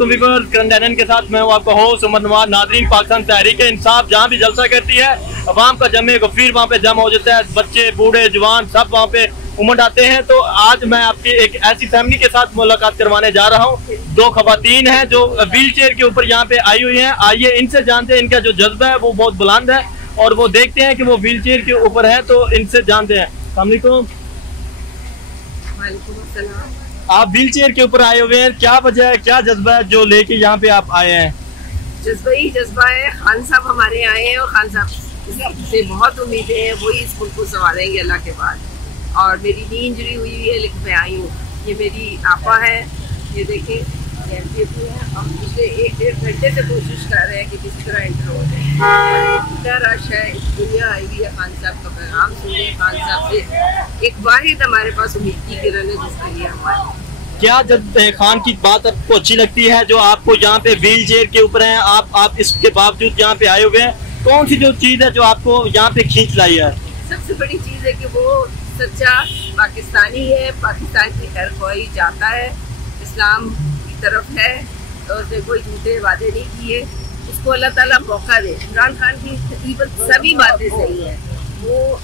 तो viewers current के साथ मैं हूँ आपका होस्ट उमर नवाज। नाज़रीन, पाकिस्तान तहरीक इंसाफ जहाँ भी जलसा करती है, अवाम का जमे गफीर वहाँ पे जमा हो जाता है। बच्चे, बूढ़े, जवान सब वहाँ पे उमड़ आते हैं। तो आज मैं आपकी एक ऐसी फैमिली के साथ मुलाकात करवाने जा रहा हूँ। दो खवातीन हैं जो व्हील चेयर के ऊपर यहाँ पे आई हुई हैं। आइए इनसे जानते हैं, इनका जो जज्बा है वो बहुत बुलंद है और वो देखते हैं कि वो व्हील चेयर के ऊपर है। तो इनसे जानते हैं। अस्सलाम वालेकुम। आप व्हील चेयर के ऊपर आए हुए हैं, क्या वजह है, क्या जज्बा है जो लेके यहाँ पे आप आए हैं? जज्बा ही जज्बा है। खान साहब हमारे आए हैं और खान साहब से बहुत उम्मीदें हैं, वही इस मुल्क को संभालेंगे अल्लाह के बाद। और मेरी नी इंजरी हुई है लेकिन मैं आई हूँ। ये मेरी आपा है, ये देखें हम पिछले 1-1.5 घंटे से कोशिश कर रहे हैं कि किसी तरह एंटर हो जाए। इतना रश है, दुनिया आई हुई है खान साहब का पैगाम सुनिए। खान साहब से एक वाहिद हमारे पास उम्मीद की किरण है जिसके लिए हमारे। क्या जब खान की बात आपको अच्छी लगती है जो आपको यहाँ पे व्हील चेयर के ऊपर हैं, आप इसके बावजूद यहाँ पे आए हुए हैं? कौन सी जो चीज़ है जो आपको यहाँ पे खींच लाई है? सबसे बड़ी चीज़ है कि वो सच्चा पाकिस्तानी है, पाकिस्तान की खैर ख्वाही चाहता है, इस्लाम की तरफ है, तो उसने कोई झूठे वादे नहीं किए। उसको अल्लाह ताला मौका दे। इमरान खान की तकरीबन सभी बातें सही है। वो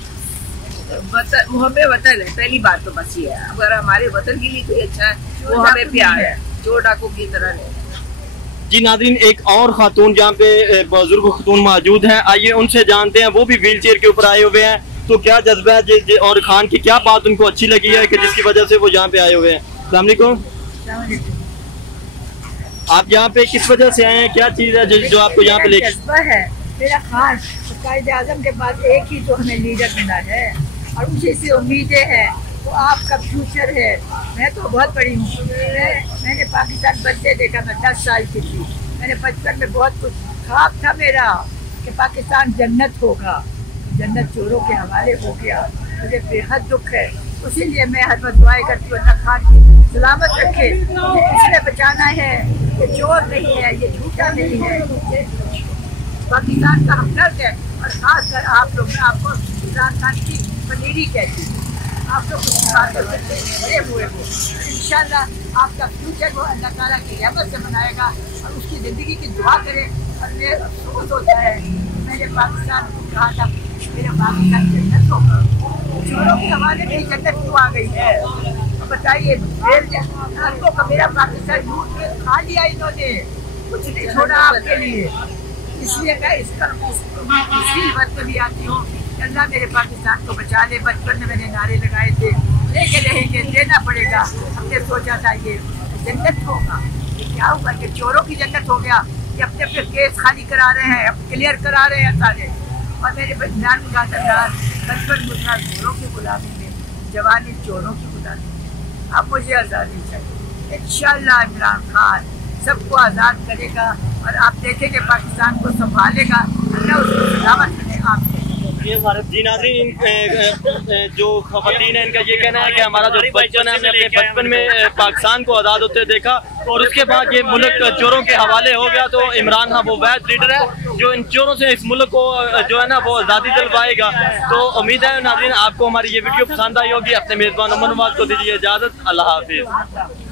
मुहब्बे वतन है, पहली बात तो बस ये है। अगर हमारे वतन के लिए कोई अच्छा है वो हमें प्यार है, चोर डाकू की तरह नहीं। जी नाज़रीन, एक और खातून जहाँ पे बुजुर्ग खातून मौजूद हैं, आइए उनसे जानते हैं। वो भी व्हील चेयर के ऊपर आए हुए हैं, तो क्या जज्बा है और खान की क्या बात उनको अच्छी लगी है कि जिसकी वजह से वो यहाँ पे आए हुए हैं? अस्सलाम वालेकुम। आप यहाँ पे किस वजह से आए हैं, क्या चीज़ है जो आपको यहाँ पे लेकर? जज्बा है मेरा खान कायदे आजम के बाद एक ही तो हमें लीडर मिला है और उसी से उम्मीदें हैं। तो आपका फ्यूचर है। मैं तो बहुत बड़ी हूँ। मैंने पाकिस्तान बच्चे देखा, मैं 10 साल की थी। मैंने बचपन में बहुत कुछ ख्वाब था मेरा कि पाकिस्तान जन्नत होगा, जन्नत चोरों के हवाले हो गया। मुझे बेहद दुख है, इसीलिए मैं हर वक्त दुआएं करती हूँ अल्लाह खान की सलामत रखे। इसलिए बचाना है, ये चोर नहीं है, ये झूठा नहीं है, ये पाकिस्तान का हमदर्द है। और खासकर आप लोग, मैं आपको इमरान खान की पनीरी कहती हूँ। आप लोग बड़े हुए हो, इंशाल्लाह आपका फ्यूचर वो अल्लाह ताला की रहमत से बनाएगा और उसकी ज़िंदगी की दुआ करें। और मेरे अफसोस होता है, मैंने पाकिस्तान को कहा था मेरा पाकिस्तान जन्नत होगा, चोरों के हवाले में जन्नत क्यों आ गई है? और बताइए, मेरा पाकिस्तान लूट के खा लिया इन्होंने, कुछ नहीं छोड़ा आपके लिए। इसलिए मैं इसका इसी वक्त भी आती हूँ, अल्लाह मेरे पाकिस्तान को बचा ले। बचपन में मैंने नारे लगाए थे, लेके रहेंगे, देना पड़ेगा। हमने सोचा था ये जन्नत होगा, ये क्या हुआ? ये चोरों की जन्नत हो गया। ये अपने अपने केस खाली करा रहे हैं, अब क्लियर करा रहे हैं सारे। और मेरे बचपन गुजरा चोरों की गुलामी में, जवानी चोरों की गुलामी में। अब मुझे आज़ादी चाहिए। इंशाअल्लाह इमरान खान सबको आज़ाद करेगा और आप देखेंगे पाकिस्तान को संभालेगा। अल्लाह उसको सलामत रखे। आप जी नाज़रीन, जो खवातीन है इनका ये कहना है कि हमारा जो बचपन है, हमने अपने बचपन में पाकिस्तान को आज़ाद होते देखा और उसके बाद ये मुल्क चोरों के हवाले हो गया। तो इमरान खान वो वैध लीडर है जो इन चोरों से इस मुल्क को जो है ना वो आज़ादी दिलवाएगा। तो उम्मीद है नाज़रीन आपको हमारी ये वीडियो पसंद आई होगी। अपने मेज़बान उमर नवाज को दीजिए इजाज़त। अल्लाह हाफिज़।